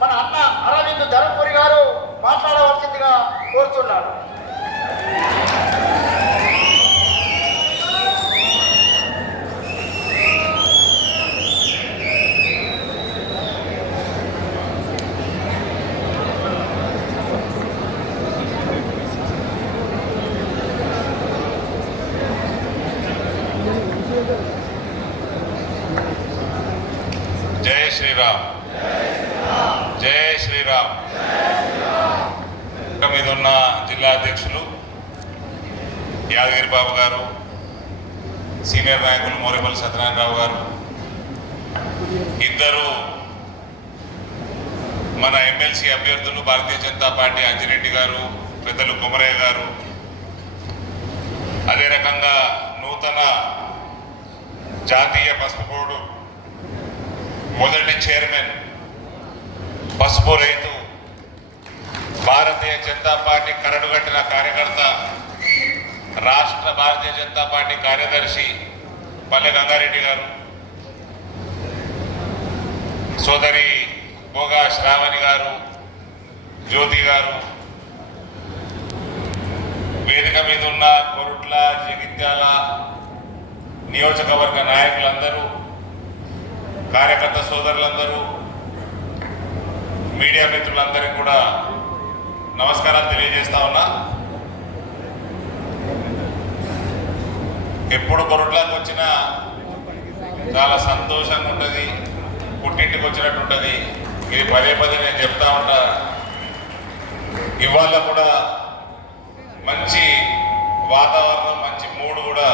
మన అన్న అరవింద్ ధర్మపురి గారు మాట్లాడవలసిందిగా కోరుతున్నాడు. జై శ్రీరామ్, జై శ్రీరామ్. మీద ఉన్న జిల్లా అధ్యక్షులు యాదగిరి బాబు గారు, సీనియర్ నాయకులు మోరేపల్లి సత్యనారాయణరావు గారు, ఇద్దరు మన ఎమ్మెల్సీ అభ్యర్థులు భారతీయ జనతా పార్టీ అంజిరెడ్డి గారు, పెద్దలు కుమరయ్య గారు, అదే రకంగా నూతన జాతీయ పసుపు బోర్డు మొదటి చైర్మన్, పసుపు రైతు, భారతీయ జనతా పార్టీ కరడుగట్టిన కార్యకర్త, రాష్ట్ర భారతీయ జనతా పార్టీ కార్యదర్శి పల్లె గంగారెడ్డి గారు, సోదరి భోగా శ్రావణి గారు, జ్యోతి గారు, వేదిక మీద ఉన్న కొరుట్ల, జగిత్యాల నియోజకవర్గ నాయకులందరూ, కార్యకర్త సోదరులందరూ, మీడియా మిత్రులందరికీ కూడా నమస్కారాలు తెలియజేస్తా ఉన్నా. ఎప్పుడు కొరుట్లకు వచ్చినా చాలా సంతోషంగా ఉంటుంది, పుట్టింటికి వచ్చినట్టు ఉంటుంది. ఇది పదే పదే నేను చెప్తా ఉంటా. ఇవాళ కూడా మంచి వాతావరణం, మంచి మూడు కూడా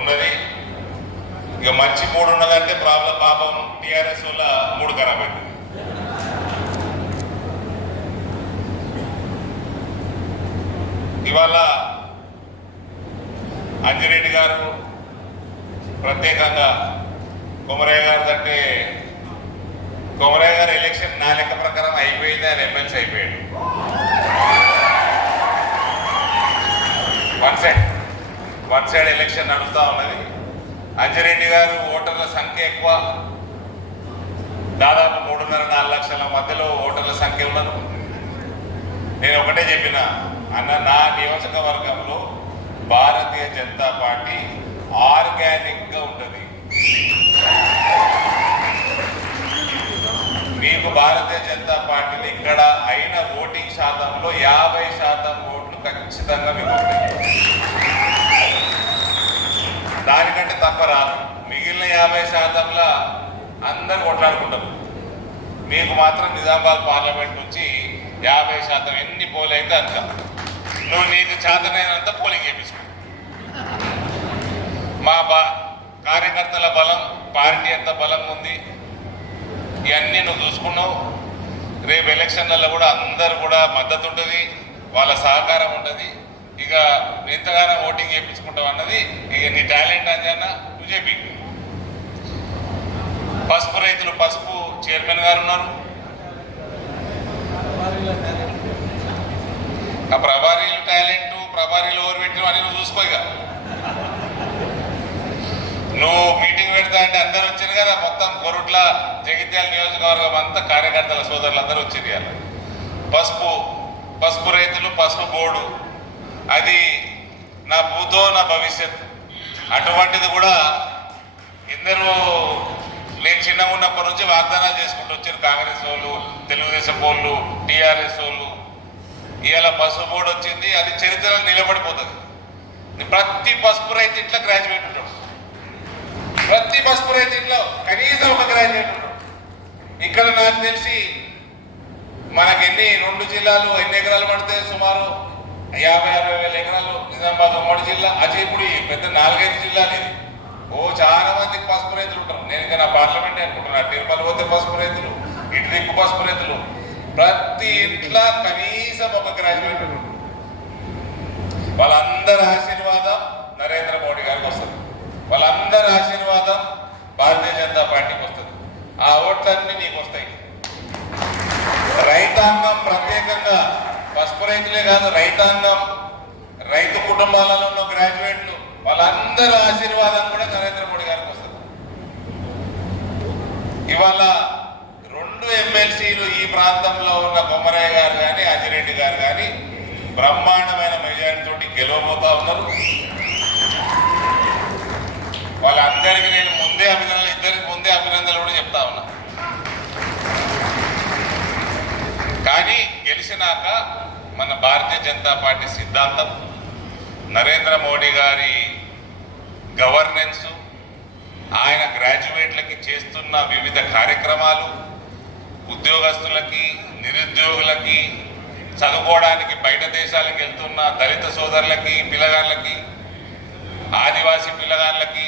ఉన్నది. ఇక మంచి మూడు ఉన్నదంటే ప్రాబ్లం పాపం టీఆర్ఎస్ వల్ల మూడు ఖరాబ్ అయింది. ఇవాళ అంజిరెడ్డి గారు ప్రత్యేకంగా కుమరయ్య గారు అంటే కుమరయ్య గారు ఎలక్షన్ నా లెక్క ప్రకారం అయిపోయింది, ఆయన ఎమ్మెల్సీ అయిపోయాడు. వన్ సైడ్ ఎలక్షన్ నడుస్తూ ఉన్నది. అంజిరెడ్డి గారు ఓటర్ల సంఖ్య ఎక్కువ, దాదాపు 3.5-4 లక్షల మధ్యలో ఓటర్ల సంఖ్య ఉన్నది. నేను ఒకటే చెప్పిన, అన్న నా నియోజకవర్గంలో భారతీయ జనతా పార్టీ ఆర్గానిక్గా ఉంటుంది. మీకు భారతీయ జనతా పార్టీని ఇక్కడ అయిన ఓటింగ్ శాతంలో 50% ఓట్లు ఖచ్చితంగా మీకు ఉంటాయి. దానికంటే తక్కువ రాదు. మిగిలిన 50%లో అందరూ కొట్లాడుకుంటారు. మీకు మాత్రం నిజామాబాద్ పార్లమెంట్ నుంచి 50% ఎన్ని పోల్ అయితే అంత నువ్వు నీకు చేతనైనంత పోలింగ్ చేయించుకో. మా కార్యకర్తల బలం, పార్టీ ఎంత బలం ఉంది, ఇవన్నీ నువ్వు చూసుకున్నావు. రేపు ఎలక్షన్లలో కూడా అందరు కూడా మద్దతు ఉంటుంది, వాళ్ళ సహకారం ఉంటుంది. ఇక ఎంతగానో ఓటింగ్ చేయించుకుంటావు అన్నది ఇక నీ టాలెంట్ అంజన్న నువ్వు చెప్పి. పసుపు రైతులు, పసుపు చైర్మన్ గారు ఉన్నారు, ఆ ప్రభారీలు టాలెంట్, ప్రభారీలు ఓవర్ పెట్టిన అని నువ్వు చూసుకో. ఇక నువ్వు మీటింగ్ పెడతా అంటే అందరు వచ్చారు కదా, మొత్తం కొరుట్ల, జగిత్యాల నియోజకవర్గం అంతా కార్యకర్తల సోదరులు అందరూ వచ్చారు. ఇవాళ పసుపు రైతులు, పసుపు బోర్డు, అది నా భూతో నా భవిష్యత్తు. అటువంటిది కూడా ఇద్దరు నేను చిన్నగా ఉన్నప్పటి నుంచి వాగ్దానాలు చేసుకుంటూ వచ్చారు. కాంగ్రెస్ వాళ్ళు, తెలుగుదేశం వాళ్ళు, టీఆర్ఎస్ వాళ్ళు. ఇవాళ పసుపు బోర్డు వచ్చింది, అది చరిత్రలో నిలబడిపోతుంది. ప్రతి పసుపు రైతు ఇంట్లో గ్రాడ్యుయేట్ ఉంటాడు, ప్రతి పసుపు రైతు ఇంట్లో కనీసం ఒక గ్రాడ్యుయేట్ ఉంటాడు. ఇక్కడ నాకు తెలిసి మనకి 2 జిల్లాలు ఎన్ని ఎకరాలు పడితే సుమారు 50-60 వేల ఎకరాలు. నిజామాబాద్ ఉమ్మడి జిల్లా, అజయపూడి పెద్ద 4-5 జిల్లాలు. ఇది చాలా మందికి పసుపు రైతులు ఉంటారు. నేను ఇంకా నా పార్లమెంట్ అనుకుంటున్నా, తిరుమల పోతే పసుపు రైతులు, ఇటు దిక్కు పసుపు రైతులు. ప్రతి ఇంట్లో కనీసం ఒక గ్రాడ్యుయేట్ ఉంటారు. వాళ్ళందరి ఆశీర్వాదం నరేంద్ర మోడీ గారికి వస్తుంది, వాళ్ళందరి ఆశీర్వాదం భారతీయ జనతా పార్టీకి వస్తుంది. ఆ ఓట్లన్నీ నీకు వస్తాయి. రైతాంగం ప్రత్యేకంగా పసుపు రైతులే కాదు, రైతాంగం, రైతు కుటుంబాలలో ఉన్న గ్రాడ్యుయేట్లు, వాళ్ళందరి ఆశీర్వాదం కూడా నరేంద్ర మోడీ గారికి వస్తుంది. ఇవాళ 2 ఎమ్మెల్సీ వీళ్ళు ఈ ప్రాంతంలో ఉన్న కొమరయ్య గారు కానీ అజిరెడ్డి గారు కానీ బ్రహ్మాండమైన మెజారిటీతోటి గెలవబోతా ఉన్నారు. వాళ్ళందరికీ నేను ముందే అభినందనలు, ఇద్దరికి ముందే అభినందనలు కూడా చెప్తా ఉన్నా. కానీ గెలిచినాక మన భారతీయ జనతా పార్టీ సిద్ధాంతం, నరేంద్ర మోడీ గారి గవర్నెన్స్, ఆయన గ్రాడ్యుయేట్లకి చేస్తున్న వివిధ కార్యక్రమాలు, ఉద్యోగస్తులకి, నిరుద్యోగులకి, చదువుకోవడానికి బయట దేశాలకు వెళ్తున్న దళిత సోదరులకి, పిల్లగాళ్ళకి, ఆదివాసీ పిల్లగాళ్ళకి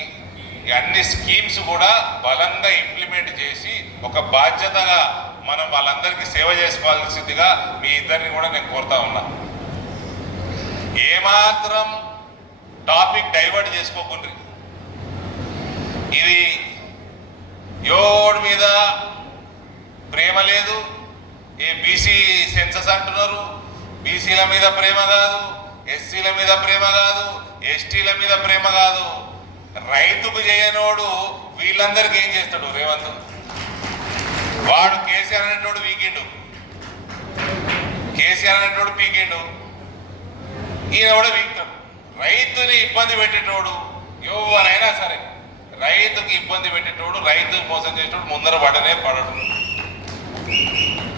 అన్ని స్కీమ్స్ కూడా బలంగా ఇంప్లిమెంట్ చేసి ఒక బాధ్యతగా మనం వాళ్ళందరికీ సేవ చేసుకోవాల్సిందిగా మీ ఇద్దరిని కూడా నేను కోరుతా ఉన్నా. ఏమాత్రం టాపిక్ డైవర్ట్ చేసుకోకుండా ఇది ఎవరి మీద ప్రేమ లేదు. ఏ బీసీ సెన్సస్ అంటున్నారు, బీసీల మీద ప్రేమ కాదు, ఎస్సీల మీద ప్రేమ కాదు, ఎస్టీల మీద ప్రేమ కాదు. రైతుకు చేయనోడు వీళ్ళందరికీ ఏం చేస్తాడు రేవంత్? వాడు కేసీఆర్ అనేటోడు వీకెండు, కేసీఆర్ అనేటోడు పీకెండు, ఈయన కూడా వీక్తాడు. రైతుని ఇబ్బంది పెట్టేటోడు ఎవరైనా సరే, రైతుకి ఇబ్బంది పెట్టేటోడు, రైతు మోసం చేసేటోడు ముందర పడనే పడడు.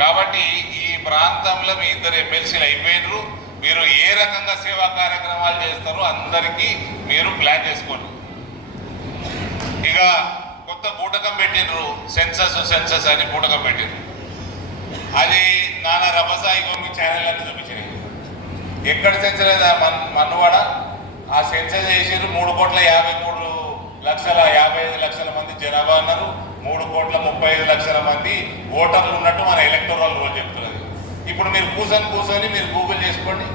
కాబట్టి ఈ ప్రాంతంలో మీ ఇద్దరు ఎమ్మెల్సీలు అయిపోయినరు. మీరు ఏ రకంగా సేవా కార్యక్రమాలు చేస్తారో అందరికీ మీరు ప్లాన్ చేసుకోండి. ఇక కొత్త బూటకం పెట్టినరు, సెన్సస్ అని బూటకం పెట్టినరు. అది నానా రభసాయి మీ ఛానల్ అని చూపించినాయి. ఎక్కడ సెన్సర్ లేదా మన్నువాడ ఆ సెన్సస్ చేసారు. 3,53,55,00,000 మంది జనాభా అన్నారు. 3,35,00,000 మంది ఓటర్లు ఉన్నట్టు మన ఎలక్టోరల్ రోల్ చెప్తున్నది. ఇప్పుడు మీరు కూర్చొని మీరు గూగుల్ చేసుకోండి.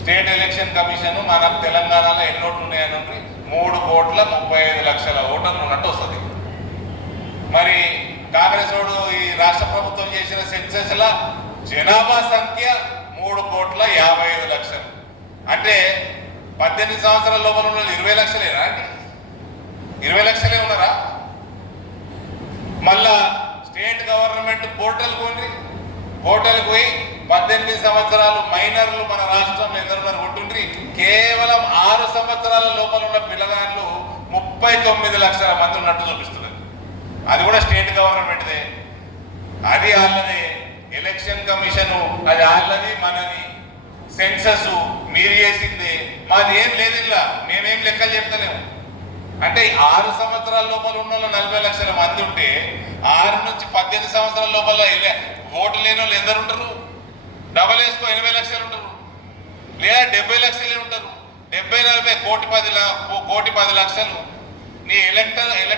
స్టేట్ ఎలక్షన్ కమిషన్ మన తెలంగాణలో ఎన్ని ఓట్లు ఉన్నాయని 3,35,00,000 ఓటర్లు ఉన్నట్టు వస్తుంది. మరి కాంగ్రెస్ వాడు ఈ రాష్ట్ర ప్రభుత్వం చేసిన సెన్సెస్ల జనాభా సంఖ్య 3,55,00,000. అంటే 18 సంవత్సరాల లోపల ఉన్న 20 లక్షలేనా అండి? 20 లక్షలే ఉన్నారా? మళ్ళా స్టేట్ గవర్నమెంట్ పోర్టల్ పోయి 18 సంవత్సరాలు మైనర్లు మన రాష్ట్రంలో ఎందరు ఉంటుండ్రి. కేవలం 6 సంవత్సరాల లోపల ఉన్న పిల్లగాళ్ళు 39 లక్షల మంది ఉన్నట్టు చూపిస్తుంది. అది కూడా స్టేట్ గవర్నమెంట్దే, అది వాళ్ళదే. ఎలక్షన్ కమిషను అది వాళ్ళది, మనది. సెన్సస్ మీరు చేసిందే, మాది ఏం లేదు. ఇలా మేమేం లెక్కలు చెప్తలేము. అంటే 6 సంవత్సరాల లోపల ఉన్న 40 లక్షల మంది ఉంటే 6 నుంచి 18 సంవత్సరాల లోపల ఓటు లేని వాళ్ళు ఎందరు ఉంటారు? డబల్ వేసుకో 80 లక్షలు ఉంటారు, లేదా 70 లక్షలే ఉంటారు. 70, 40, 1,10,00,000 నీ ఎలక్టర్